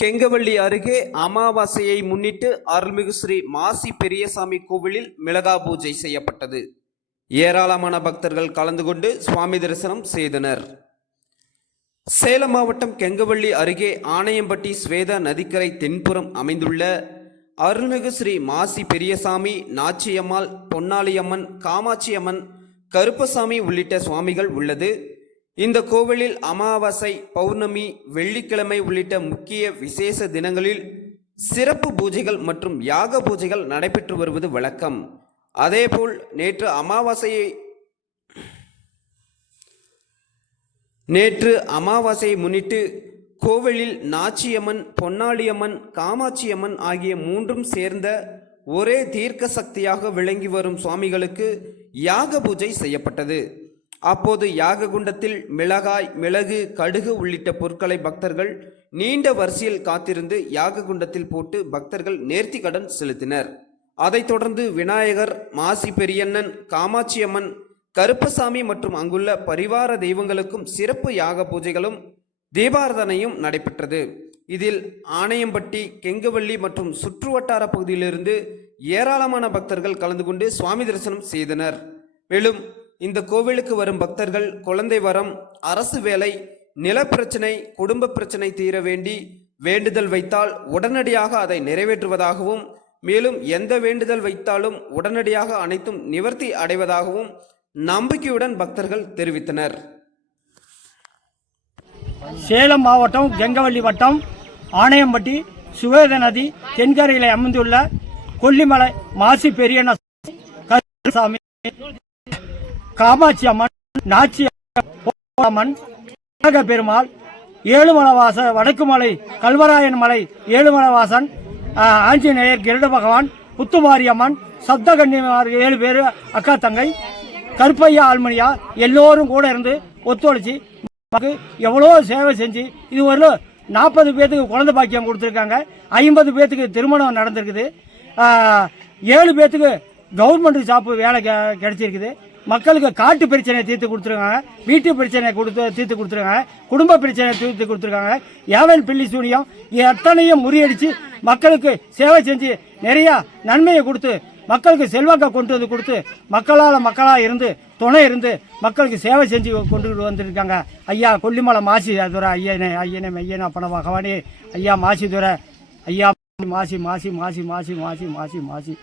கெங்கவள்ளி அருகே அமாவாசையை முன்னிட்டு அருள்மிகு ஸ்ரீ மாசி பெரியசாமி கோவிலில் மிளகா பூஜை செய்யப்பட்டது. ஏராளமான பக்தர்கள் கலந்து கொண்டு சுவாமி தரிசனம் செய்தனர். சேலம் மாவட்டம் கெங்கவள்ளி அருகே ஆணையம்பட்டி ஸ்வேதா நதிக்கரை தென்புறம் அமைந்துள்ள அருள்மிகு ஸ்ரீ மாசி பெரியசாமி நாச்சியம்மாள் பொன்னாளியம்மன் காமாட்சியம்மன் கருப்பசாமி உள்ளிட்ட சுவாமிகள் உள்ளது. இந்த கோவிலில் அமாவாசை பௌர்ணமி வெள்ளிக்கிழமை உள்ளிட்ட முக்கிய விசேஷ தினங்களில் சிறப்பு பூஜைகள் மற்றும் யாக பூஜைகள் நடைபெற்று வருவது வழக்கம். அதேபோல் நேற்று அமாவாசையை நேற்று அமாவாசையை முன்னிட்டு கோவிலில் நாச்சியம்மன் பொன்னாளியம்மன் காமாட்சியம்மன் ஆகிய மூன்றும் சேர்ந்த ஒரே தீர்க்க சக்தியாக விளங்கி வரும் சுவாமிகளுக்கு யாக பூஜை செய்யப்பட்டது. அப்போது யாக குண்டத்தில் மிளகாய் மிளகு கடுகு உள்ளிட்ட பொருட்களை பக்தர்கள் நீண்ட வரிசையில் காத்திருந்து யாக குண்டத்தில் போட்டு பக்தர்கள் நேர்த்தி கடன் செலுத்தினர். அதைத் தொடர்ந்து விநாயகர் மாசி பெரியண்ணன் காமாட்சியம்மன் கருப்பசாமி மற்றும் அங்குள்ள பரிவார தெய்வங்களுக்கும் சிறப்பு யாக பூஜைகளும் தீபாரதனையும் நடைபெற்றது. இதில் ஆணையம்பட்டி கெங்கவள்ளி மற்றும் சுற்றுவட்டார பகுதியிலிருந்து ஏராளமான பக்தர்கள் கலந்து கொண்டு சுவாமி தரிசனம் செய்தனர். மேலும் இந்த கோவிலுக்கு வரும் பக்தர்கள் குழந்தை வரம் அரசு வேலை நிலப்பிரச்சனை குடும்ப பிரச்சனை தீர வேண்டி வேண்டுதல் வைத்தால் உடனடியாக அதை நிறைவேற்றுவதாகவும் மேலும் எந்த வேண்டுதல் வைத்தாலும் உடனடியாக அனைத்தும் நிவர்த்தி அடைவதாகவும் நம்பிக்கையுடன் பக்தர்கள் தெரிவித்தனர். சேலம் மாவட்டம் கெங்கவள்ளி வட்டம் ஆணையம்பட்டி சுவேத நதி தென்கரையில் அமைந்துள்ள கொல்லிமலை மாசி பெரியண்ண சாமி காமாட்சி அம்மன் நாச்சி அம்மன் பெருமாள் ஏழுமலவாச வடக்குமலை கல்வராயன் மலை ஏழுமலவாசன் ஆஞ்சநேயர் கிருட பகவான் புத்துமாரியம்மன் சப்தகன்னிமார் ஏழு பேர் அக்கா தங்கை கருப்பையா ஆல்மணியா எல்லோரும் கூட இருந்து ஒத்துழைச்சி நமக்கு எவ்வளோ சேவை செஞ்சு இது ஒரு நாற்பது பேத்துக்கு குழந்தை பாக்கியம் கொடுத்துருக்காங்க. ஐம்பது பேத்துக்கு திருமணம் நடந்திருக்குது. ஏழு பேத்துக்கு கவர்மெண்ட் ஜாப்பு வேலை கெ- கிடைச்சிருக்குது. மக்களுக்கு காட்டு பிரச்சனை தீர்த்து கொடுத்துருக்காங்க. வீட்டு பிரச்சனை கொடுத்து தீர்த்து கொடுத்துருக்காங்க. குடும்ப பிரச்சனை தீர்த்து கொடுத்துருக்காங்க. ஏவல் பில்லி சூனியம் எத்தனையும் முறியடித்து மக்களுக்கு சேவை செஞ்சு நிறையா நன்மையை கொடுத்து மக்களுக்கு செல்வாக்கை கொண்டு வந்து கொடுத்து மக்களால் மக்களாக இருந்து துணை இருந்து மக்களுக்கு சேவை செஞ்சு கொண்டு வந்திருக்காங்க. ஐயா கொல்லிமலை மாசி துறை ஐயனே ஐயனே மையனா பண பகவானே ஐயா மாசி துறை. ஐயா மாசி மாசி மாசி மாசி மாசி மாசி மாசி.